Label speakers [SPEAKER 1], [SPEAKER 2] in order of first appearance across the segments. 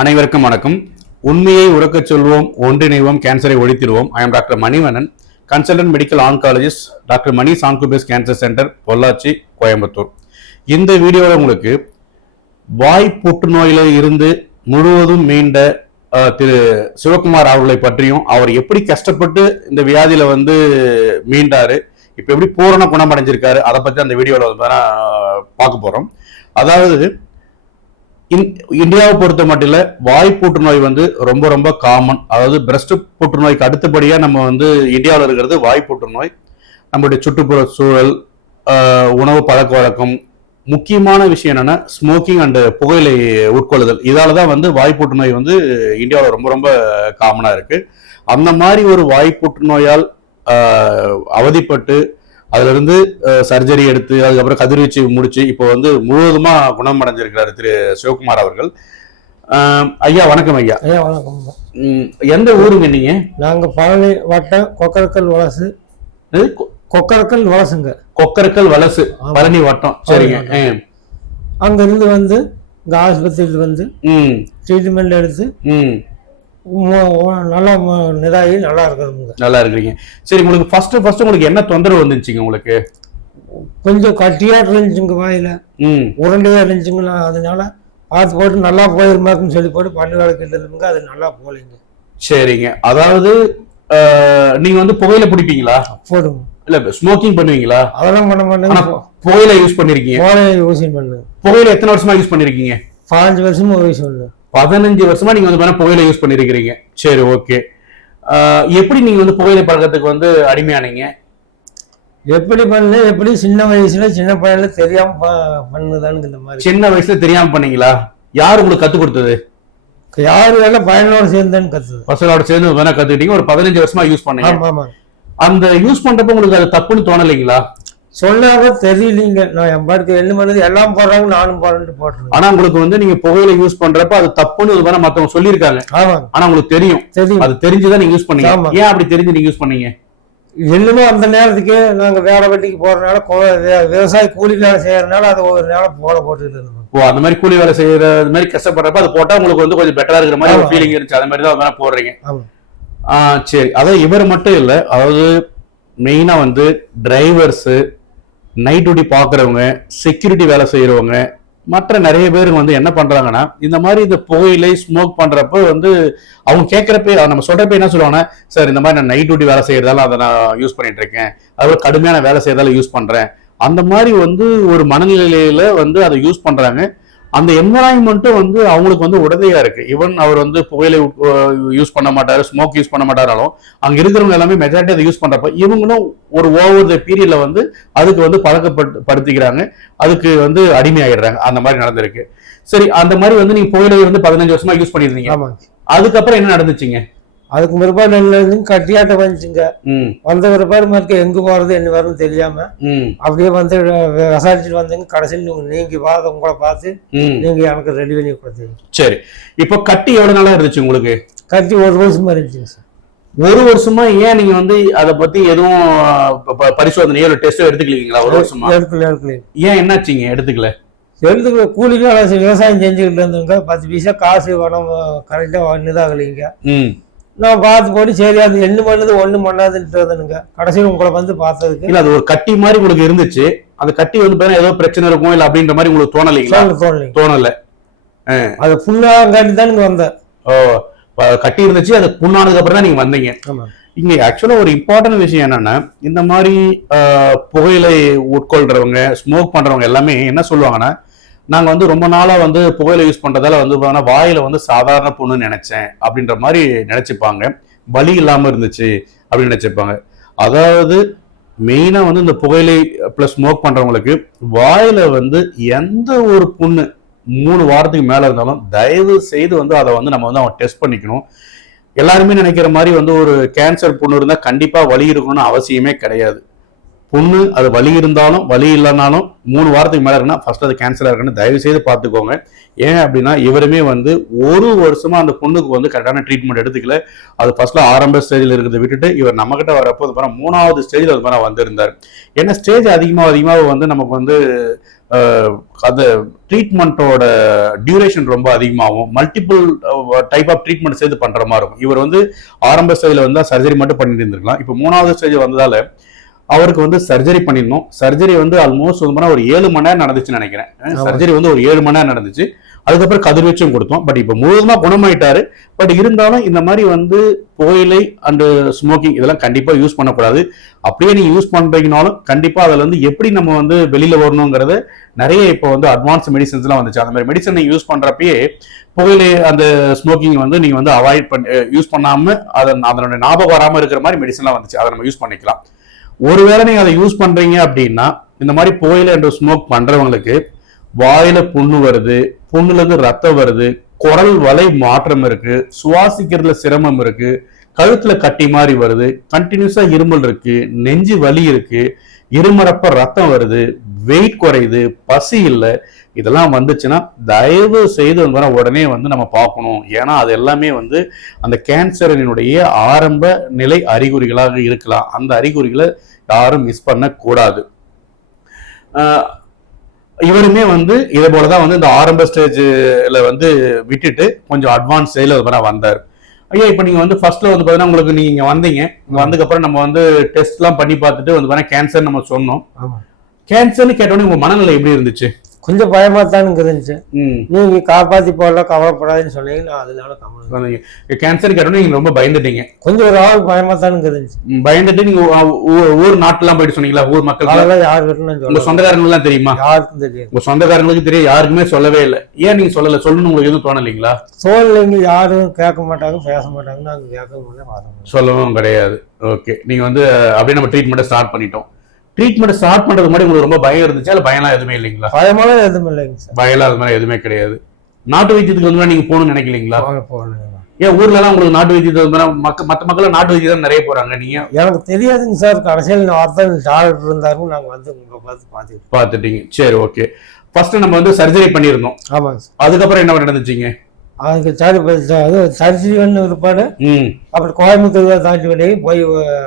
[SPEAKER 1] அனைவருக்கும் வணக்கம். உண்மையை உறக்கச் சொல்வோம் ஒன்றிணைவோம் கேன்சரை ஒழித்திடுவோம். I am doctor Manivannan consultant medical oncologist doctor Mani சான்குபேஸ் cancer centre Pollachi Coimbatore. இந்த வீடியோவில் உங்களுக்கு வாய் புற்றுநோயில இருந்து முழுவதும் மீண்ட திரு சிவகுமார் அவர்களை பற்றியும் அவர் எப்படி கஷ்டப்பட்டு இந்த வியாதியில வந்து மீண்டாரு இப்ப எப்படி பூரண குணமடைஞ்சிருக்காரு அதை பத்தி அந்த வீடியோவில் பார்க்க போறோம். அதாவது இந்தியாவை பொறுத்த மட்டில் வாய் புற்றுநோய் வந்து ரொம்ப ரொம்ப காமன் அதாவது பிரஸ்ட் புற்றுநோய்க்கு அடுத்தபடியாக நம்ம வந்து இந்தியாவில் இருக்கிறது வாய் புற்றுநோய் நம்மளுடைய சுற்றுப்புற சூழல் உணவு பழக்க வழக்கம். முக்கியமான விஷயம் என்னென்னா ஸ்மோக்கிங் அண்டு புகையிலை உட்கொள்ளுதல். இதால தான் வந்து வாய் புற்றுநோய் வந்து இந்தியாவில் ரொம்ப ரொம்ப காமனாக இருக்குது அந்த மாதிரி ஒரு வாய் புற்றுநோயால் அவதிப்பட்டு அதுல இருந்து சர்ஜரி எடுத்து அதுக்கப்புறம் கதிர்வீச்சு முடிச்சு இப்போ வந்து முழுவதுமா குணமடைஞ்சிருக்கிறாரு திரு சிவகுமார் அவர்கள். ஐயா வணக்கம் ஐயா.
[SPEAKER 2] ஐயா வணக்கம்.
[SPEAKER 1] எந்த ஊருங்க நீங்க?
[SPEAKER 2] நாங்க பழனி வட்டம் கொக்கரக்கல் வலசு. கொக்கரக்கல் வலசுங்க.
[SPEAKER 1] கொக்கரக்கல் வலசு பழனி வட்டம். சரிங்க.
[SPEAKER 2] அங்க இருந்து வந்து இங்க ஆஸ்பத்திரியில் வந்து
[SPEAKER 1] ம்.
[SPEAKER 2] ட்ரீட்மெண்ட் எடுத்து நல்லா இதாகி நல்லா இருக்கணுங்க
[SPEAKER 1] நல்லா இருக்கிறீங்க. சரி உங்களுக்கு ஃபர்ஸ்ட் ஃபர்ஸ்ட் உங்களுக்கு என்ன தொந்தரவு வந்துச்சுங்க உங்களுக்கு?
[SPEAKER 2] கொஞ்சம் கட்டியா இருந்துச்சுங்க வாயில.
[SPEAKER 1] ம்.
[SPEAKER 2] உருண்டையா இருந்துச்சுங்க நான் அதனால பார்த்து போட்டு நல்லா போயிருமாக்குன்னு சொல்லி போட்டு பண்ணு வேலைக்கு இருந்துங்க அது நல்லா போகலைங்க.
[SPEAKER 1] சரிங்க. அதாவது நீங்க வந்து புகையில பிடிப்பீங்களா?
[SPEAKER 2] போடுங்க.
[SPEAKER 1] இல்ல ஸ்மோக்கிங் பண்ணுவீங்களா?
[SPEAKER 2] அதெல்லாம் பண்ண மாட்டேங்க.
[SPEAKER 1] புகையில யூஸ் பண்ணிருக்கீங்க.
[SPEAKER 2] போனே யூஸ் பண்ணுங்க
[SPEAKER 1] புகையில எத்தனை வருஷமா யூஸ் பண்ணிருக்கீங்க?
[SPEAKER 2] பாஞ்சு வருஷமா யூஸ் பண்ணுங்க
[SPEAKER 1] பதினஞ்சு வருஷமா நீங்க வந்து புகையில யூஸ் பண்ணிருக்கிறீங்க. சரி ஓகே எப்படி நீங்க வந்து புகையிலை பழக்கத்துக்கு வந்து அடிமையானீங்க?
[SPEAKER 2] எப்படி பண்ணு எப்படி சின்ன வயசுல சின்ன பையன்ல தெரியாம ப- பண்ணுதானுங்க இந்த மாதிரி.
[SPEAKER 1] சின்ன வயசுல தெரியாம பண்ணீங்களா? யார் உங்களுக்கு கத்து கொடுத்தது?
[SPEAKER 2] யாரு வேலை பையனோட சேர்ந்தேன்னு கத்துது.
[SPEAKER 1] பசங்களோட சேர்ந்து வேணா கத்துக்கிட்டீங்க. ஒரு பதினஞ்சு வருஷமா யூஸ் பண்ணீங்க. அந்த யூஸ் பண்றப்ப உங்களுக்கு அது தப்புன்னு தோணலைங்களா?
[SPEAKER 2] சொன்னாங்க தெரியலீங்க. நான் என் பாட்டுக்கு என்ன பண்ணுது எல்லாம் போடுறாங்க நானும் போறேன்ட்டு போட்டுருங்க.
[SPEAKER 1] ஆனா உங்களுக்கு வந்து நீங்க புகையில யூஸ் பண்றப்ப அது தப்புன்னு வேணா மத்தவங்க சொல்லியிருக்காங்க. ஆனா உங்களுக்கு தெரியும்.
[SPEAKER 2] தெரியும்.
[SPEAKER 1] அது தெரிஞ்சுதான் நீங்க யூஸ் பண்ணீங்க. ஏன் அப்படி தெரிஞ்சு நீங்க யூஸ் பண்ணீங்க?
[SPEAKER 2] என்னமோ அந்த நேரத்துக்கு நாங்க வேலை வெட்டிக்கு போறதுனால விவசாய கூலி வேலை செய்யறதுனால அது ஒரு நேரம் போல போட்டுட்டு இருந்தோம்.
[SPEAKER 1] ஓ அந்த மாதிரி கூலி வேலை செய்யற மாதிரி கஷ்டப்படுறப்ப அது போட்டா உங்களுக்கு வந்து கொஞ்சம் பெட்டரா இருக்கிற மாதிரி ஒரு. ஃபீலிங் இருந்துச்சு. அது மாதிரி தான் போடுறீங்க ஆ சரி. அதாவது இவர் மட்டும் இல்ல. அதாவது மெயினா வந்து டிரைவர்ஸ் நைட் டியூட்டி பார்க்குறவங்க செக்யூரிட்டி வேலை செய்கிறவங்க மற்ற நிறைய பேர் வந்து என்ன பண்ணுறாங்கன்னா இந்த மாதிரி இந்த புகையிலை ஸ்மோக் பண்ணுறப்ப வந்து அவங்க கேட்குறப்ப நம்ம சொல்கிறப்ப என்ன சொல்லுவாங்கன்னா சார் இந்த மாதிரி நான் நைட் டியூட்டி வேலை செய்கிறதால அதை நான் யூஸ் பண்ணிகிட்ருக்கேன் அதாவது கடுமையான வேலை செய்கிறதால யூஸ் பண்ணுறேன் அந்த மாதிரி வந்து ஒரு மனநிலையில வந்து அதை யூஸ் பண்ணுறாங்க அந்த என்வரான்மெண்ட்டும் வந்து அவங்களுக்கு வந்து உடதையா இருக்கு. ஈவன் அவர் வந்து புகையிலை யூஸ் பண்ண மாட்டாரு ஸ்மோக் யூஸ் பண்ண மாட்டாராலும் அங்க இருக்கிறவங்க எல்லாமே மெஜாரிட்டி அதை யூஸ் பண்றப்ப இவங்களும் ஒரு ஓவர் த பீரியட்ல வந்து அதுக்கு வந்து பழக்கப்படுத்து படுத்திக்கிறாங்க அதுக்கு வந்து அடிமையாகிடுறாங்க அந்த மாதிரி நடந்திருக்கு. சரி அந்த மாதிரி வந்து நீங்க புகையிலை வந்து பதினஞ்சு வருஷமா யூஸ் பண்ணிருந்தீங்க அதுக்கப்புறம் என்ன நடந்துச்சுங்க?
[SPEAKER 2] அதுக்கு பிற்பாடு நல்லது கட்டியாட்டம் வந்துச்சுங்க வந்த பிற்பாடு மறுக்க எங்க போறது என்ன வரும்னு தெரியாம அப்படியே வந்து விசாரிச்சுட்டு வந்தீங்க. கடைசியில் நீங்க நீங்க பார்த்து உங்களை பார்த்து நீங்க எனக்கு ரெடி பண்ணி கொடுத்தீங்க.
[SPEAKER 1] சரி. இப்போ கட்டி எவ்வளவு நாளா இருந்துச்சு உங்களுக்கு?
[SPEAKER 2] கட்டி ஒரு வருஷமா இருந்துச்சுங்க சார்.
[SPEAKER 1] ஒரு வருஷமா ஏன் நீங்க வந்து அதை பத்தி எதுவும் பரிசோதனையோ இல்லை டெஸ்டோ எடுத்துக்கலீங்களா? ஒரு வருஷமா?
[SPEAKER 2] எடுக்கல எடுக்கல.
[SPEAKER 1] ஏன் என்னாச்சுங்க எடுத்துக்கல?
[SPEAKER 2] எடுத்துக்கல. கூலிக்கு விவசாயம் செஞ்சுக்கிட்டு இருந்தவங்க பத்து பைசா காசு பணம் கரெக்டாக இதாகலைங்க. நான் பார்த்து போட்டு சரி அது என்ன பண்ணுது ஒன்றும் பண்ணாதுன்ட்டு இருந்தனுங்க. கடைசியில் உங்களை வந்து பார்த்ததுக்கு.
[SPEAKER 1] இல்ல அது ஒரு கட்டி மாதிரி உங்களுக்கு இருந்துச்சு. அந்த கட்டி வந்து பாத்தீங்கன்னா ஏதோ பிரச்சனை இருக்கும் இல்ல அப்படின்ற மாதிரி உங்களுக்கு தோணலைங்களா
[SPEAKER 2] தோணல
[SPEAKER 1] தோணல.
[SPEAKER 2] அது ஃபுல்லாக காட்டி தான் வந்தேன்.
[SPEAKER 1] ஓ கட்டி இருந்துச்சு அது புண்ணானதுக்கு அப்புறம் தான் நீங்க வந்தீங்க. இங்க ஆக்சுவலா ஒரு இம்பார்ட்டன்ட் விஷயம் என்னன்னா இந்த மாதிரி புகையிலை உட்கொள்றவங்க ஸ்மோக் பண்றவங்க எல்லாமே என்ன சொல்லுவாங்கன்னா நாங்கள் வந்து ரொம்ப நாளாக வந்து புகையில யூஸ் பண்ணுறதால வந்து வாயில் வந்து சாதாரண புண்ணுன்னு நினைச்சேன் அப்படின்ற மாதிரி நினச்சிப்பாங்க. வலி இல்லாமல் இருந்துச்சு அப்படின்னு நினச்சிப்பாங்க. அதாவது மெயினாக வந்து இந்த புகையிலை ப்ளஸ் ஸ்மோக் பண்ணுறவங்களுக்கு வாயில் வந்து எந்த ஒரு புண்ணு மூணு வாரத்துக்கு மேலே இருந்தாலும் தயவு செய்து வந்து அதை வந்து நம்ம வந்து அவன் டெஸ்ட் பண்ணிக்கணும். எல்லாருமே நினைக்கிற மாதிரி வந்து ஒரு கேன்சர் புண்ணு இருந்தால் கண்டிப்பாக வலி இருக்கணும்னு அவசியமே கிடையாது. பொண்ணு அது வலி இருந்தாலும் வலி இல்லைனாலும் மூணு வாரத்துக்கு மேலே இருக்குன்னா ஃபர்ஸ்ட் அது கேன்சல் இருக்குன்னு தயவு செய்து பார்த்துக்கோங்க. ஏன் அப்படின்னா இவருமே வந்து ஒரு வருஷமாக அந்த பொண்ணுக்கு வந்து கரெக்டான ட்ரீட்மெண்ட் எடுத்துக்கல. அது ஃபர்ஸ்ட்ல ஆரம்ப ஸ்டேஜில் இருக்கிறத விட்டுட்டு இவர் நம்மக்கிட்ட வரப்போ அது பாருங்க மூணாவது ஸ்டேஜில் அது மாதிரி வந்திருந்தார். ஏன்னா ஸ்டேஜ் அதிகமாக அதிகமாக வந்து நமக்கு வந்து அந்த ட்ரீட்மெண்ட்டோட டியூரேஷன் ரொம்ப அதிகமாகும். மல்டிபிள் டைப் ஆஃப் ட்ரீட்மெண்ட் சேர்த்து பண்ணுற மாதிரி இருக்கும். இவர் வந்து ஆரம்ப ஸ்டேஜில் வந்து சர்ஜரி மட்டும் பண்ணிட்டு இருந்திருக்கலாம். இப்போ மூணாவது ஸ்டேஜ் வந்ததால் அவருக்கு வந்து சர்ஜரி பண்ணிருந்தோம் சர்ஜரி வந்து ஆல்மோஸ்ட் வந்து ஒரு ஏழு மணி நேரம் நடந்துச்சுன்னு நினைக்கிறேன். சர்ஜரி வந்து ஒரு ஏழு மணி நேரம் நடந்துச்சு. அதுக்கப்புறம் கதிர்வீச்சும் கொடுத்தோம். பட் இப்போ முழுவதுமா குணமாயிட்டாரு. பட் இருந்தாலும் இந்த மாதிரி வந்து புகையிலை அண்டு ஸ்மோக்கிங் இதெல்லாம் கண்டிப்பா யூஸ் பண்ணக்கூடாது. அப்படியே நீங்க யூஸ் பண்றீங்கனாலும் கண்டிப்பா அதுல இருந்து எப்படி நம்ம வந்து வெளியில வரணுங்கிறத நிறைய இப்போ வந்து அட்வான்ஸ் மெடிசன்ஸ்லாம் வந்துச்சு. அந்த மாதிரி மெடிசன் நீங்க யூஸ் பண்றப்பயே புகையிலை அந்த ஸ்மோக்கிங் வந்து நீங்க வந்து அவாய்ட் பண்ண யூஸ் பண்ணாம அதன் அதனுடைய ஞாபகம் வராம இருக்கிற மாதிரி மெடிசன்லாம் வந்துச்சு. அதை நம்ம யூஸ் பண்ணிக்கலாம். ஒருவேளை நீங்க அதை யூஸ் பண்றீங்க அப்படின்னா இந்த மாதிரி புகையில என்ற ஸ்மோக் பண்றவங்களுக்கு வாயில புண்ணு வருது புண்ணுல இருந்து ரத்தம் வருது குரல் வலை மாற்றம் இருக்கு சுவாசிக்கிறதுல சிரமம் இருக்கு கழுத்துல கட்டி மாதிரி வருது கண்டினியூஸா இருமல் இருக்கு நெஞ்சு வலி இருக்கு இருமரப்ப ரத்தம் வருது வெயிட் குறையுது பசி இல்லை இதெல்லாம் வந்துச்சுன்னா தயவு செய்து வந்து உடனே வந்து நம்ம பார்க்கணும். ஏன்னா அது எல்லாமே வந்து அந்த கேன்சரினுடைய ஆரம்ப நிலை அறிகுறிகளாக இருக்கலாம். அந்த அறிகுறிகளை யாரும் மிஸ் பண்ணக்கூடாது. இவருமே வந்து இதே போலதான் வந்து இந்த ஆரம்ப ஸ்டேஜ்ல வந்து விட்டுட்டு கொஞ்சம் அட்வான்ஸ் ஸ்டேஜ்ல அது வந்தார். ஐயா இப்போ நீங்க வந்து ஃபர்ஸ்ட்ல வந்து பாத்தீங்கன்னா உங்களுக்கு நீங்க இங்க வந்தீங்க. இங்க வந்ததுக்கப்புறம் நம்ம வந்து டெஸ்ட் எல்லாம் பண்ணி பார்த்துட்டு வந்து பாத்தீங்கன்னா கேன்சர் நம்ம சொன்னோம். கேன்சர்னு கேட்டோன்னே உங்க மனநிலை எப்படி இருந்துச்சு?
[SPEAKER 2] கொஞ்சம் பயமா தானுங்க இருந்துச்சு நீங்க காப்பாத்தி போடலாம் கவலைப்படாதுன்னு சொன்னீங்க நான் அதனால கவலை
[SPEAKER 1] கேன்சர் கேட்டோன்னே நீங்க ரொம்ப பயந்துட்டீங்க.
[SPEAKER 2] கொஞ்சம் ஒரு ஆள் பயமா தானுங்க இருந்துச்சு
[SPEAKER 1] பயந்துட்டு நீங்க ஊர் நாட்டுலாம் போயிட்டு சொன்னீங்களா? ஊர் மக்கள்
[SPEAKER 2] அதெல்லாம் யாருக்கிட்ட
[SPEAKER 1] உங்க
[SPEAKER 2] சொல்ல
[SPEAKER 1] சொந்தக்காரங்க எல்லாம் தெரியுமா?
[SPEAKER 2] யாருக்கும் தெரியாது.
[SPEAKER 1] உங்க சொந்தக்காரங்களுக்கு தெரியும் யாருக்குமே சொல்லவே இல்லை. ஏன் நீங்க சொல்லல? சொல்லணும்னு உங்களுக்கு எதுவும் தோணலைங்களா?
[SPEAKER 2] சோழலைங்க யாரும் கேட்க மாட்டாங்க பேச மாட்டாங்க. நாங்க கேட்க
[SPEAKER 1] சொல்லவும் கிடையாது. ஓகே நீங்க வந்து அப்படியே நம்ம ட்ரீட்மெண்ட்டை ஸ்டார்ட் பண்ணிட்டோம். ட்ரீட்மெண்ட் ஸ்டார்ட் பண்றது முன்னாடி உங்களுக்கு ரொம்ப பயம் இருந்துச்சு? அல்ல பயம்லாம் எதுவுமே இல்லைங்களா?
[SPEAKER 2] பயமெல்லாம் எதுவும் இல்லைங்க சார்.
[SPEAKER 1] பயம்லாம் அது மாதிரி எதுவுமே கிடையாது. நாட்டு வைத்தியத்துக்கு வந்து நீங்க போகணும்னு நினைக்கலீங்களா?
[SPEAKER 2] போக போகலைங்க
[SPEAKER 1] ஏன் ஊர்ல எல்லாம் உங்களுக்கு நாட்டு வைத்தியத்துக்கு வந்து மக்க மத்த மக்கள் நாட்டு வைத்தியம் நிறைய போறாங்க நீங்க?
[SPEAKER 2] எனக்கு தெரியாதுங்க சார். கடைசியில் ஒருத்தன் டாக்டர் இருந்தாருங்க நாங்க வந்து உங்களை பார்த்து பார்த்துக்கிட்டோம்.
[SPEAKER 1] பார்த்துட்டீங்க. சரி ஓகே ஃபர்ஸ்ட் நம்ம வந்து சர்ஜரி பண்ணியிருந்தோம்.
[SPEAKER 2] ஆமாங்க சார்.
[SPEAKER 1] அதுக்கப்புறம் என்ன நடந்துச்சுங்க?
[SPEAKER 2] அதுக்கு சரி அது பண்ண பிற்பாடு
[SPEAKER 1] ம்.
[SPEAKER 2] அப்புறம் கோயம்புத்தூர் தாண்டி வெளியே போய்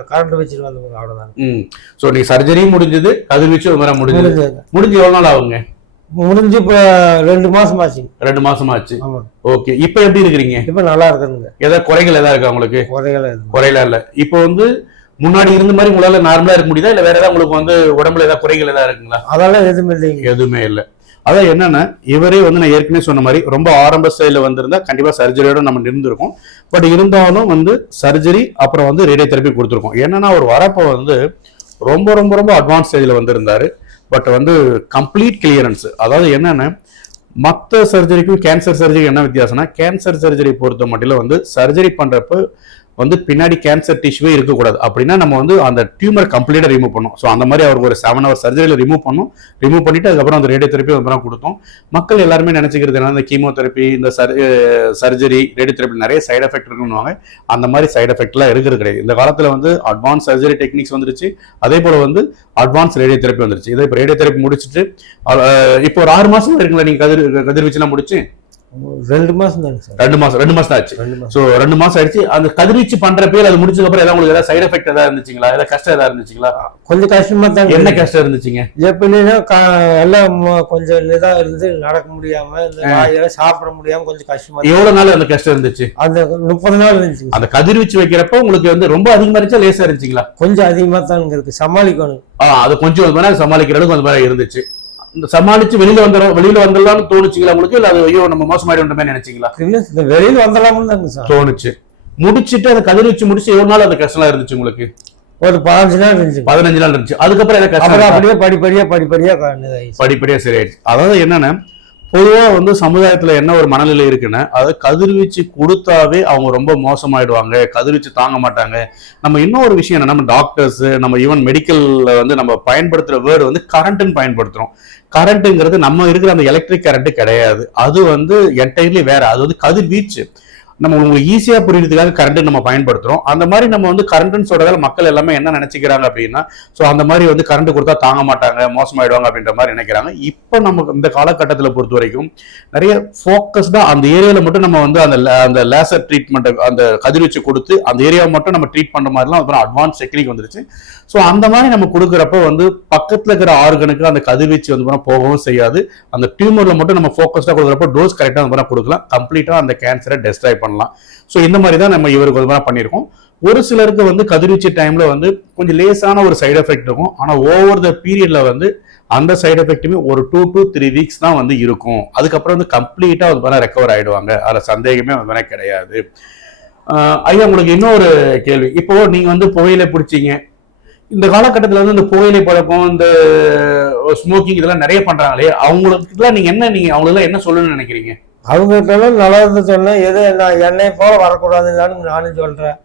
[SPEAKER 2] கரண்ட் வச்சுட்டு வந்தவங்க அவ்வளோதான்
[SPEAKER 1] ம். ஸோ நீ சர்ஜரி முடிஞ்சது கதிர்வீச்சு ஒரு மாதிரி முடிஞ்சது. முடிஞ்சு எவ்வளவு நாள் ஆகுங்க?
[SPEAKER 2] முடிஞ்சு இப்போ ரெண்டு மாசம் ஆச்சுங்க
[SPEAKER 1] ரெண்டு மாசம் ஆச்சு. ஓகே. இப்போ எப்படி இருக்கிறீங்க?
[SPEAKER 2] இப்போ நல்லா இருக்குதுங்க.
[SPEAKER 1] ஏதாவது குறைகள் ஏதாவது இருக்கா உங்களுக்கு?
[SPEAKER 2] குறைகளை எதுவும்
[SPEAKER 1] குறையில இல்ல. இப்போ வந்து முன்னாடி இருந்த மாதிரி உங்களால நார்மலா இருக்க முடியுதா? இல்ல வேற ஏதாவது உங்களுக்கு வந்து உடம்புல ஏதாவது குறைகள் ஏதாவது இருக்குங்களா?
[SPEAKER 2] அதெல்லாம் எதுவும் இல்லைங்க.
[SPEAKER 1] எதுவுமே இல்ல. அதான் என்னன்னா இவரே வந்து நான் ஏற்கனவே சொன்ன மாதிரி ரொம்ப ஆரம்ப ஸ்டைல வந்திருந்தா கண்டிப்பா சர்ஜரியோட நம்ம நின்றுருக்கோம். பட் இருந்தாலும் வந்து சர்ஜரி அப்புறம் வந்து ரேடியோ தெரப்பி கொடுத்துருக்கோம். என்னன்னா அவர் வரப்போ வந்து ரொம்ப ரொம்ப ரொம்ப அட்வான்ஸ் ஸ்டேஜில் வந்திருந்தாரு. பட் வந்து கம்ப்ளீட் கிளியரன்ஸ் அதாவது என்னன்னா மற்ற சர்ஜரிக்கும் கேன்சர் சர்ஜரிக்கும் என்ன வித்தியாசம்னா கேன்சர் சர்ஜரி பொறுத்த மட்டும் வந்து சர்ஜரி பண்றப்ப வந்து பின்னாடி கேன்சர் டிஷ்யூவே இருக்கக்கூடாது. அப்படின்னா நம்ம வந்து அந்த டியூமர் கம்ப்ளீட்டாக ரிமூவ் பண்ணோம் ஸோ அந்த மாதிரி அவர் ஒரு செவன் ஹவர் சர்ஜரியில் ரிமூவ் பண்ணோம் ரிமூவ் பண்ணிட்டு அதுக்கப்புறம் அந்த ரேடியோ தெரப்பி அப்புறம் கொடுத்தோம். மக்கள் எல்லாருமே நினச்சிக்கிறது என்ன இந்த கீமோதெரப்பி இந்த சர்ஜரி ரேடியோ தெரப்பி நிறைய சைடு எஃபெக்ட் இருக்குன்னு அந்த மாதிரி சைட் எஃபெக்ட்லாம் இருக்கிறது கிடையாது. இந்த காலத்தில் வந்து அட்வான்ஸ் சர்ஜரி டெக்னிக்ஸ் வந்துருச்சு. அதே போல் வந்து அட்வான்ஸ் ரேடியோ தெரப்பி வந்துருச்சு. இதை இப்போ ரேடியோ தெரப்பி முடிச்சுட்டு இப்போ ஒரு ஆறு மாதம் இருக்குங்களா நீங்கள் கதிர் கதிர்வீச்சுலாம் முடிச்சு?
[SPEAKER 2] ரெண்டு மாசம் தாங்க சார்.
[SPEAKER 1] ரெண்டு மாசம் ரெண்டு மாசம் தான் ஆச்சு சோ ரெண்டு மாசம் ஆயிடுச்சு. அந்த கதிர்வீச்சு பண்ற பேர் அது முடிச்சதுக்கு அப்புறம் ஏதாவது உங்களுக்கு ஏதாவது சைடு எஃபெக்ட் ஏதாவது இருந்துச்சுங்களா? ஏதாவது கஷ்டம் ஏதாவது இருந்துச்சுங்களா?
[SPEAKER 2] கொஞ்சம் கஷ்டமா தாங்க
[SPEAKER 1] என்ன
[SPEAKER 2] இருந்துச்சு.
[SPEAKER 1] கஷ்டம் இருந்துச்சுங்க?
[SPEAKER 2] எப்படின்னா எல்லாம் கொஞ்சம் இதா இருந்து நடக்க முடியாம இந்த சாப்பிட முடியாம கொஞ்சம் கஷ்டமா இருந்துச்சு.
[SPEAKER 1] எவ்வளவு நாள் அந்த கஷ்டம் இருந்துச்சு?
[SPEAKER 2] அந்த முப்பது நாள் இருந்துச்சுங்க
[SPEAKER 1] அந்த கதிர்வீச்சு வைக்கிறப்ப உங்களுக்கு வந்து ரொம்ப அதிகமா இருந்துச்சா லேசா இருந்துச்சுங்களா?
[SPEAKER 2] கொஞ்சம் அதிகமா தானுங்க இருக்கு. சமாளிக்கணும்.
[SPEAKER 1] ஆ அது கொஞ்சம் சமாளிக்கிற அளவுக்கு அந்த மாதிரி இருந்துச்சு. இந்த சமாளிச்சு வெளியில வந்துடும் வெளியில வந்துடலாம்னு தோணுச்சுங்களா உங்களுக்கு? இல்ல அது ஐயோ நம்ம மோசமாயிடுன்ற மாதிரி நினைச்சீங்களா?
[SPEAKER 2] இல்ல, இந்த வெளியில வந்துடலாம்னு
[SPEAKER 1] தோணுச்சு. முடிச்சிட்டு அந்த கதிர்வீச்சு முடிச்சு எவ்வளவு நாள் அந்த கஷ்டம் இருந்துச்சு உங்களுக்கு?
[SPEAKER 2] ஒரு பதினஞ்சு நாள் இருந்துச்சு.
[SPEAKER 1] பதினஞ்சு நாள் இருந்துச்சு. அதுக்கப்புறம் எனக்கு?
[SPEAKER 2] அப்படியே படிப்படியா படிப்படியா.
[SPEAKER 1] படிப்படியா சரியாயிடுச்சு அதாவது என்னன்னா பொதுவாக வந்து சமுதாயத்தில் என்ன ஒரு மனநிலை இருக்குன்னா அதாவது கதிர்வீச்சு கொடுத்தாவே அவங்க ரொம்ப மோசமாயிடுவாங்க கதிர்வீச்சு தாங்க மாட்டாங்க. நம்ம இன்னொரு விஷயம் என்ன நம்ம டாக்டர்ஸ் நம்ம ஈவன் மெடிக்கலில் வந்து நம்ம பயன்படுத்துகிற வேர்டு வந்து கரண்ட்டுன்னு பயன்படுத்துகிறோம் கரண்ட்டுங்கிறது நம்ம இருக்கிற அந்த எலக்ட்ரிக் கரண்ட்டு கிடையாது. அது வந்து என்டையர்லி வேற அது வந்து கதிர்வீச்சு. நம்ம உங்களுக்கு ஈஸியாக புரியுறதுக்காக கரண்ட் நம்ம பயன்படுத்துகிறோம் அந்த மாதிரி நம்ம வந்து கரண்ட்னு சொல்கிறதால மக்கள் எல்லாமே என்ன நினச்சிக்கிறாங்க அப்படின்னா ஸோ அந்த மாதிரி வந்து கரண்ட் கொடுத்தா தாங்க மாட்டாங்க மோசமாயிடுவாங்க அப்படின்ற மாதிரி நினைக்கிறாங்க. இப்போ நமக்கு இந்த காலகட்டத்தில் பொறுத்த வரைக்கும் நிறைய ஃபோக்கஸ்டாக அந்த ஏரியாவில் மட்டும் நம்ம வந்து அந்த அந்த லேசர் ட்ரீட்மெண்ட்டை அந்த கதிர்வீச்சு கொடுத்து அந்த ஏரியாவை மட்டும் நம்ம ட்ரீட் பண்ணுற மாதிரிலாம் அப்புறம் அட்வான்ஸ் டெக்னிக் வந்துருச்சு. ஸோ அந்த மாதிரி நம்ம கொடுக்குறப்ப வந்து பக்கத்தில் இருக்கிற ஆர்கனுக்கு அந்த கதிர்வீச்சு வந்து போனால் போகவும் செய்யாது. அந்த டியூமரில் மட்டும் நம்ம ஃபோக்கஸ்டாக கொடுக்குறப்ப டோஸ் கரெக்டாக வந்து போனால் கொடுக்கலாம். கம்ப்ளீட்டாக அந்த கேன்சரை டெஸ்ட்ராய் பண்ணலாம். ஸோ இந்த மாதிரி தான் நம்ம இவருக்கு ஒரு பண்ணியிருக்கோம். ஒரு சிலருக்கு வந்து கதிர்வீச்சு டைம்ல வந்து கொஞ்சம் லேசான ஒரு சைடு எஃபெக்ட் இருக்கும். ஆனால் ஓவர் த பீரியட்ல வந்து அந்த சைடு எஃபெக்ட்டுமே ஒரு டூ டு த்ரீ வீக்ஸ் தான் வந்து இருக்கும். அதுக்கப்புறம் வந்து கம்ப்ளீட்டாக வந்து பார்த்தா ரெக்கவர் ஆகிடுவாங்க அதில் சந்தேகமே வந்து பார்த்தா கிடையாது. ஐயா உங்களுக்கு இன்னொரு கேள்வி. இப்போ நீங்கள் வந்து புகையிலை பிடிச்சீங்க. இந்த காலகட்டத்தில் வந்து இந்த புகையிலை பழக்கம் இந்த ஸ்மோக்கிங் இதெல்லாம் நிறைய பண்ணுறாங்களே அவங்களுக்குலாம் நீங்கள் என்ன நீங்கள் அவங்களுக்குலாம் என்ன சொல்லணும்னு நினைக்கிறீங்க?
[SPEAKER 2] அவங்ககிட்டலாம் நல்லது சொன்னேன் எது நான் என்னை போல வரக்கூடாதுன்னு நானும் சொல்றேன்.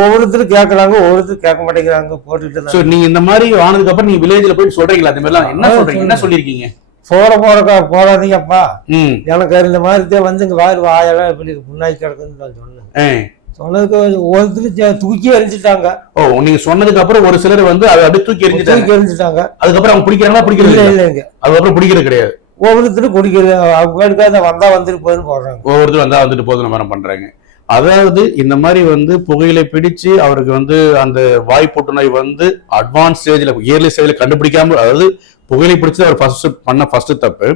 [SPEAKER 2] ஒவ்வொருத்தரும் கேட்கறாங்க ஒவ்வொருத்தரும் கேட்க மாட்டேங்கிறாங்க போட்டுட்டு
[SPEAKER 1] சோ நீங்க இந்த மாதிரி ஆனதுக்கு அப்புறம் நீங்க வில்லேஜ்ல போய் சொல்றீங்களா? அந்த மாதிரிலாம் என்ன சொல்றீங்க? என்ன. சொல்லிருக்கீங்க
[SPEAKER 2] போற போறக்கா போறாதீங்கப்பா.
[SPEAKER 1] ம்.
[SPEAKER 2] எனக்கு இந்த மாதிரி வந்து இங்க வாயில் வாயெல்லாம் இப்படி புண்ணாக்கி கிடக்குன்னு நான் சொன்னேன். சொன்னதுக்கு ஒருத்தர் தூக்கி எரிஞ்சிட்டாங்க.
[SPEAKER 1] ஓ நீங்க சொன்னதுக்கு அப்புறம் ஒரு சிலர் வந்து அதை தூக்கி எரிஞ்சிட்டாங்க.
[SPEAKER 2] தூக்கி எரிஞ்சிட்டாங்க.
[SPEAKER 1] அதுக்கப்புறம் அவங்க பிடிக்கிறாங்களா பிடிக்கிறது?
[SPEAKER 2] இல்லைங்க
[SPEAKER 1] அதுக்கப்புறம் பிடிக்கிறது கிடையாது.
[SPEAKER 2] ஒவ்வொருத்தரும் குடிக்கிறது அவங்க வந்தா வந்துட்டு போயின்னு போடுறாங்க.
[SPEAKER 1] ஒவ்வொருத்தரும் வந்தா வந்துட்டு போதும் நம்ம பண்றாங்க? அதாவது இந்த மாதிரி வந்து புகையிலை பிடிச்சு அவருக்கு வந்து அந்த வாய் புற்றுநோய் வந்து அட்வான்ஸ் ஸ்டேஜ்ல இயர்லி ஸ்டேஜ்ல கண்டுபிடிக்காம அதாவது புகையிலை பிடிச்சது அவர் ஃபர்ஸ்ட் பண்ண ஃபர்ஸ்ட் தப்பு.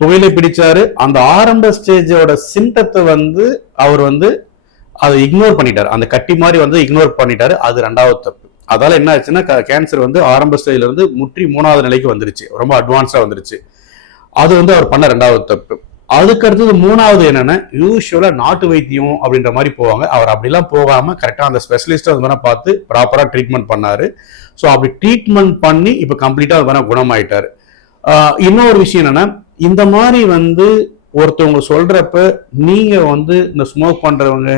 [SPEAKER 1] புகையிலை பிடிச்சாரு அந்த ஆரம்ப ஸ்டேஜோட சிம்டத்தை வந்து அவர் வந்து அதை இக்னோர் பண்ணிட்டாரு. அந்த கட்டி மாதிரி வந்து இக்னோர் பண்ணிட்டாரு. அது ரெண்டாவது தப்பு. அதால என்ன ஆச்சுன்னா கேன்சர் வந்து ஆரம்ப ஸ்டேஜ்ல இருந்து முற்றி மூணாவது நிலைக்கு வந்துருச்சு. ரொம்ப அட்வான்ஸா வந்துருச்சு. அது வந்து அவர் பண்ண ரெண்டாவது தப்பு. அதுக்கு அடுத்தது மூணாவது என்னன்னா யூஸ்வலா நாட்டு வைத்தியம் அப்படின்ற மாதிரி போவாங்க. அவர் அப்படிலாம் போகாம கரெக்டா அந்த ஸ்பெஷலிஸ்ட் அது மாதிரி பார்த்து ப்ராப்பரா ட்ரீட்மெண்ட் பண்ணாரு. ஸோ அப்படி ட்ரீட்மெண்ட் பண்ணி இப்போ கம்ப்ளீட்டா அது மாதிரி குணமாயிட்டாரு. இன்னொரு விஷயம் என்னன்னா இந்த மாதிரி வந்து ஒருத்தவங்க சொல்றப்ப நீங்க வந்து இந்த ஸ்மோக் பண்றவங்க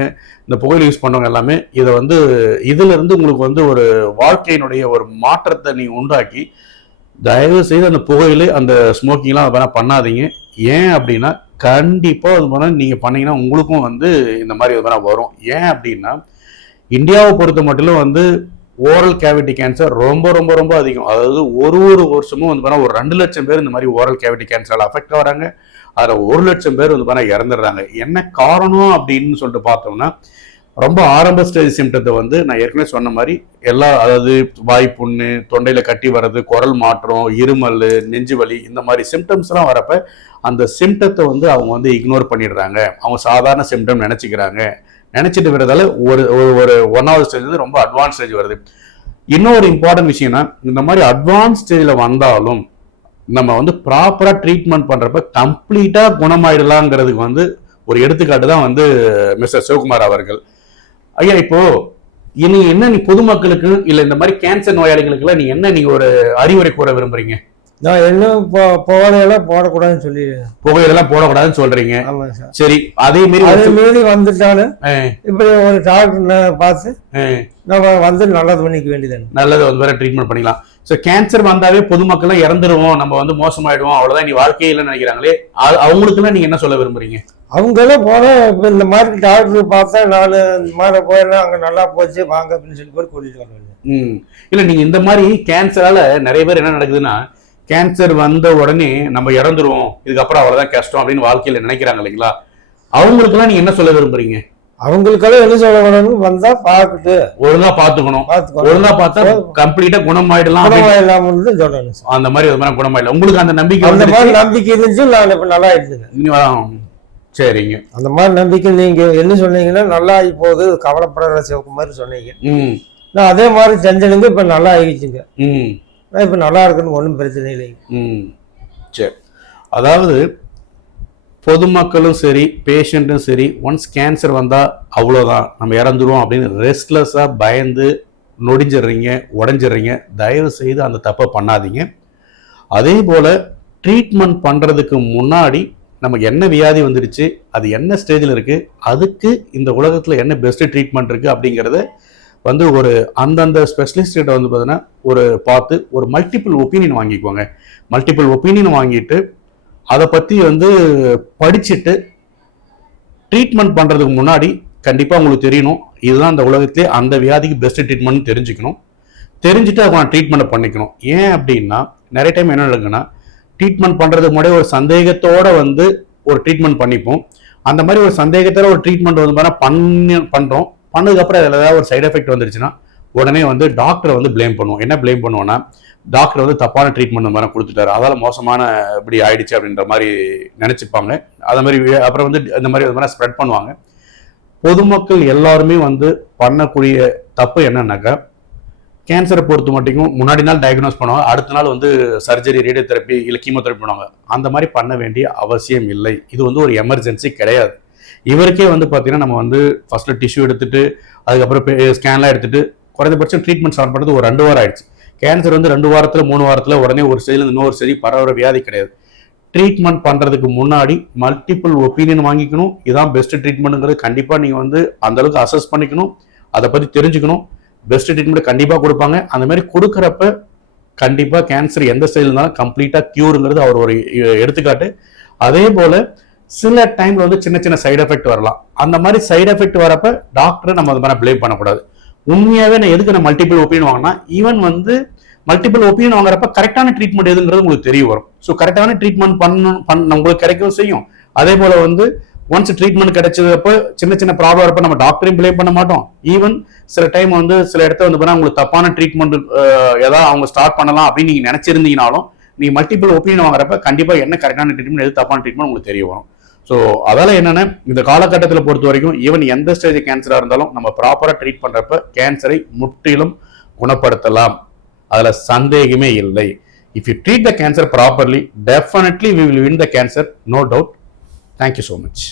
[SPEAKER 1] இந்த புகையில் யூஸ் பண்றவங்க எல்லாமே இதை வந்து இதுல இருந்து உங்களுக்கு வந்து ஒரு வாழ்க்கையினுடைய ஒரு மாற்றத்தை நீ உண்டாக்கி தயவு செய்து அந்த புகையில அந்த ஸ்மோக்கிங்லாம் அது வேணால் பண்ணாதீங்க. ஏன் அப்படின்னா கண்டிப்பாக அது மாதிரி நீங்கள் பண்ணீங்கன்னா உங்களுக்கும் வந்து இந்த மாதிரி அது மாதிரி வரும். ஏன் அப்படின்னா இந்தியாவை பொறுத்த மட்டும் வந்து ஓரல் கேவிட்டி கேன்சர் ரொம்ப ரொம்ப ரொம்ப அதிகம். அதாவது ஒரு ஒரு வருஷமும் வந்து பார்த்தா ஒரு ரெண்டு லட்சம் பேர் இந்த மாதிரி ஓரல் கேவிட்டி கேன்சரால் அஃபெக்ட் ஆகிறாங்க. அதில் ஒரு லட்சம் பேர் வந்து பார்த்தா இறந்துடுறாங்க. என்ன காரணம் அப்படின்னு சொல்லிட்டு பார்த்தோம்னா ரொம்ப ஆரம்ப ஸ்டேஜ் சிம்டத்தை வந்து நான் ஏற்கனவே சொன்ன மாதிரி எல்லா அதாவது வாய் புண்ணு தொண்டையில் கட்டி வர்றது குரல் மாற்றம் இருமல் நெஞ்சு வலி இந்த மாதிரி சிம்டம்ஸ்லாம் வரப்ப அந்த சிம்டத்தை வந்து அவங்க வந்து இக்னோர் பண்ணிடுறாங்க. அவங்க சாதாரண சிம்டம் நினச்சிக்கிறாங்க. நினச்சிட்டு வரதால ஒரு ஒரு- ஒரு ஒன்னாவது ஸ்டேஜ் வந்து ரொம்ப அட்வான்ஸ் ஸ்டேஜ் வருது. இன்னொரு இம்பார்ட்டன்ட் விஷயம்னா இந்த மாதிரி அட்வான்ஸ் ஸ்டேஜில் வந்தாலும் நம்ம வந்து ப்ராப்பராக ட்ரீட்மெண்ட் பண்ணுறப்ப கம்ப்ளீட்டாக குணமாயிடலாங்கிறதுக்கு வந்து ஒரு எடுத்துக்காட்டு தான் வந்து மிஸ்டர் சிவகுமார் அவர்கள். ஐயா இப்போ இனி என்ன நீ பொதுமக்களுக்கு இல்ல இந்த மாதிரி கேன்சர் நோயாளிகளுக்கு நீ என்ன நீங்க ஒரு அறிவுரை கூற விரும்புறீங்க?
[SPEAKER 2] நான் இன்னும் புகழையெல்லாம் போடக்கூடாதுன்னு சொல்லி
[SPEAKER 1] புகையிலெல்லாம் போடக்கூடாதுன்னு சொல்றீங்க.
[SPEAKER 2] சார்
[SPEAKER 1] அதே மாரி
[SPEAKER 2] அது மீறி வந்துட்டாலும் இப்படி ஒரு டாக்டர் பார்த்து நம்ம வந்து நல்லது பண்ணிக்க வேண்டியது
[SPEAKER 1] நல்லது வந்து வேற ட்ரீட்மெண்ட் பண்ணிக்கலாம். ஸோ கேன்சர் வந்தாவே பொதுமக்கள்லாம் இறந்துருவோம் நம்ம வந்து மோசமாயிடுவோம் அவ்வளவுதான் நீ வாழ்க்கையே இல்லைன்னு நினைக்கிறாங்களே. அது- அவங்களுக்கெல்லாம் நீங்க என்ன சொல்ல விரும்புறீங்க?
[SPEAKER 2] அவங்கெல்லாம் போன இப்போ இந்த மாதிரி டாக்டர் பார்த்தா நான் இந்த மாதிரி போயிடலாம் அங்கே நல்லா போச்சு வாங்க அப்படின்னு சொல்லி போய் கூட்டிட்டு
[SPEAKER 1] ம். இல்ல நீங்க இந்த மாதிரி கேன்சரால நிறைய பேர் என்ன நடக்குதுன்னா கேன்சர் வந்த உடனே நம்ம இறந்துருவோம். இதுக்கப்புறம் அவ்வளவுதான் கஷ்டம் அப்படின்னு வாழ்க்கையில நினைக்கிறாங்க இல்லைங்களா? அவங்களுக்கெல்லாம் நீங்க என்ன சொல்ல விரும்புறீங்க?
[SPEAKER 2] அவங்களுக்கெல்லாம் என்ன சொல்ல வரணும் வந்தா பார்த்துட்டு
[SPEAKER 1] ஒழுங்கா பாத்துக்கணும் ஒழுங்கா பார்த்தா கம்ப்ளீட்டா குணமாயிடலாம்
[SPEAKER 2] இல்லாமல் சொல்லணும்.
[SPEAKER 1] அந்த மாதிரி அது மாதிரி குணமாயிடலாம். உங்களுக்கு அந்த நம்பிக்கை
[SPEAKER 2] அந்த? மாதிரி நம்பிக்கை இருந்துச்சு நான் இப்போ நல்லா ஆயிடுச்சுங்க
[SPEAKER 1] சரிங்க.
[SPEAKER 2] அந்த மாதிரி நம்பிக்கை நீங்க என்ன சொன்னீங்கன்னா நல்லா ஆகி போகுது கவலைப்படாத சிவகுமார் சொன்னீங்க.
[SPEAKER 1] ம்.
[SPEAKER 2] நான் அதே மாதிரி செஞ்சனுங்க இப்போ நல்லா ஆகிடுச்சுங்க நான் இப்போ நல்லா இருக்குன்னு ஒன்றும் பிரச்சனை இல்லை
[SPEAKER 1] ம் சரி அதாவது பொதுமக்களும் சரி பேஷண்ட்டும் சரி ஒன்ஸ் கேன்சர் வந்தால் அவ்வளோதான் நம்ம இறந்துருவோம் அப்படின்னு ரெஸ்ட்லெஸ்ஸாக பயந்து நொடிஞ்சிடுறீங்க உடஞ்சிடுறீங்க தயவு செய்து அந்த தப்பை பண்ணாதீங்க. அதே போல் ட்ரீட்மெண்ட் பண்ணுறதுக்கு முன்னாடி நமக்கு என்ன வியாதி வந்துருச்சு அது என்ன ஸ்டேஜில் இருக்குது அதுக்கு இந்த உலகத்தில் என்ன பெஸ்ட்டு ட்ரீட்மெண்ட் இருக்குது அப்படிங்கிறத வந்து ஒரு அந்தந்த ஸ்பெஷலிஸ்ட்கிட்ட வந்து பார்த்தீங்கன்னா ஒரு பார்த்து ஒரு மல்டிபிள் ஒப்பீனியன் வாங்கிக்குவாங்க மல்டிபிள் ஒப்பீனியன் வாங்கிட்டு அதை பற்றி வந்து படிச்சுட்டு ட்ரீட்மெண்ட் பண்ணுறதுக்கு முன்னாடி கண்டிப்பாக உங்களுக்கு தெரியணும். இதுதான் அந்த உலகத்திலே அந்த வியாதிக்கு பெஸ்ட் ட்ரீட்மெண்ட் தெரிஞ்சுக்கணும். தெரிஞ்சுட்டு அதுக்கான ட்ரீட்மெண்ட்டை பண்ணிக்கணும். ஏன் அப்படின்னா நிறைய டைம் என்ன நடக்குன்னா ட்ரீட்மெண்ட் பண்ணுறதுக்கு முன்னாடி ஒரு சந்தேகத்தோட வந்து ஒரு ட்ரீட்மெண்ட் பண்ணிப்போம். அந்த மாதிரி ஒரு சந்தேகத்தோட ஒரு ட்ரீட்மெண்ட் வந்து பார்த்தா பண்ணி பண்ணுறோம் பண்ணதுக்கப்புறம் அதில் ஏதாவது ஒரு சைடு எஃபெக்ட் வந்துருச்சுன்னா உடனே வந்து டாக்டரை வந்து ப்ளேம் பண்ணுவோம். என்ன ப்ளேம் பண்ணுவோன்னா டாக்டர் வந்து தப்பான ட்ரீட்மெண்ட் மாதிரி கொடுத்துட்டாரு. அதால் மோசமான இப்படி ஆயிடுச்சு அப்படின்ற மாதிரி நினச்சிப்பாங்க அதை மாதிரி அப்புறம் வந்து இந்த மாதிரி அது மாதிரி ஸ்ப்ரெட் பண்ணுவாங்க. பொதுமக்கள் எல்லாருமே வந்து பண்ணக்கூடிய தப்பு என்னன்னாக்கா கேன்சரை பொறுத்த மட்டும் முன்னாடி நாள் டயக்னோஸ் பண்ணுவாங்க. அடுத்த நாள் வந்து சர்ஜரி ரேடியோதெரப்பி இல்லை கீமோதெரப்பி பண்ணுவாங்க. அந்த மாதிரி பண்ண வேண்டிய அவசியம் இல்லை. இது வந்து ஒரு எமர்ஜென்சி கிடையாது. இவருக்கே வந்து பார்த்தீங்கன்னா நம்ம வந்து ஃபர்ஸ்ட்ல டிஷ்யூ எடுத்துட்டு அதுக்கப்புறம் ஸ்கேன்லாம் எடுத்துட்டு குறைந்தபட்சம் ட்ரீட்மெண்ட் ஸ்டார்ட் பண்ணுறது ஒரு ரெண்டு வாரம் ஆயிடுச்சு. கேன்சர் வந்து ரெண்டு வாரத்தில் மூணு வாரத்தில் உடனே ஒரு ஸ்டேஜ்ல இன்னொரு ஸ்டேஜ் பரவற வியாதி கிடையாது. ட்ரீட்மெண்ட் பண்ணுறதுக்கு முன்னாடி மல்டிபிள் ஒப்பீனியன் வாங்கிக்கணும். இதான் பெஸ்ட் ட்ரீட்மெண்ட்டுங்கிறது கண்டிப்பாக நீங்கள் வந்து அந்த அளவுக்கு அசஸ் பண்ணிக்கணும். அதை பற்றி தெரிஞ்சுக்கணும். பெஸ்ட் ட்ரீட்மெண்ட் கண்டிப்பாக கொடுப்பாங்க. அந்த மாதிரி கொடுக்குறப்ப கண்டிப்பாக கேன்சர் எந்த ஸ்டைல் இருந்தாலும் கம்ப்ளீட்டாக க்யூருங்கிறது அவர் ஒரு எடுத்துக்காட்டு. அதே போல் சில டைம்ல வந்து சின்ன சின்ன சைடு எஃபெக்ட் வரலாம். அந்த மாதிரி சைடு எஃபெக்ட் வரப்ப டாக்டரை நம்ம அது மாதிரி பிளேம் பண்ணக்கூடாது. உண்மையாகவே நான் எதுக்கு நான் மல்டிபிள் ஒப்பீனியன் வாங்கினா ஈவன் வந்து மல்டிபிள் ஒப்பீனியன் வாங்குறப்ப கரெக்டான ட்ரீட்மெண்ட் எதுங்கிறது உங்களுக்கு தெரிய வரும். ஸோ கரெக்டான ட்ரீட்மெண்ட் பண்ணணும் பண்ண உங்களுக்கு கிடைக்கவும் செய்யும். அதே போல வந்து ஒன்ஸ் ட்ரீட்மெண்ட் கிடைச்சதப்ப சின்ன சின்ன ப்ராப்ளம் இருப்ப நம்ம டாக்டரையும் ப்ளேம் பண்ண மாட்டோம். ஈவன் சில டைம் வந்து சில இடத்த வந்து பார்த்தா உங்களுக்கு தப்பான ட்ரீட்மெண்ட் ஏதாவது அவங்க ஸ்டார்ட் பண்ணலாம் அப்படின்னு நீங்க நினைச்சிருந்தீங்கனாலும் நீங்க மல்டிபிள் ஒப்பீனியன் வாங்குறப்ப கண்டிப்பா என்ன கரெக்டான ட்ரீட்மெண்ட் எது தப்பான ட்ரீட்மெண்ட் உங்களுக்கு தெரிய வரும். ஸோ அதால் என்னென்ன இந்த காலகட்டத்தில் பொறுத்த வரைக்கும் ஈவன் எந்த ஸ்டேஜ் கேன்சராக இருந்தாலும் நம்ம ப்ராப்பராக ட்ரீட் பண்ணுறப்ப கேன்சரை முற்றிலும் குணப்படுத்தலாம். அதில் சந்தேகமே இல்லை. If you treat the cancer properly definitely we will win the cancer no doubt thank you so much